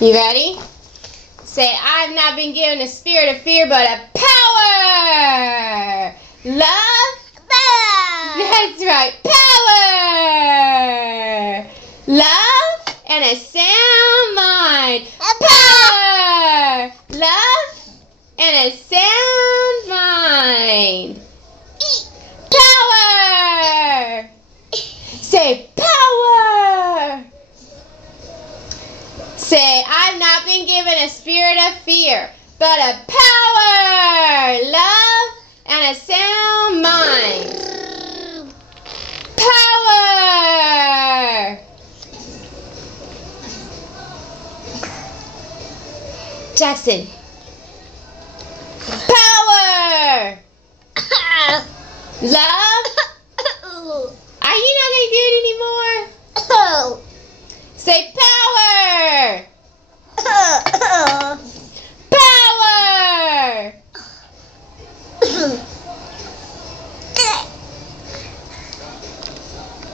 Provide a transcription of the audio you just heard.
You ready? Say, I've not been given a spirit of fear, but a power, love. That's right, power, love, and a sound mind. Power, love, and a sound mind. Power. Say, power. Say, I've not been given a spirit of fear, but a power, love, and a sound mind. Power. Jackson. Power. Love. Are you not going to do it anymore?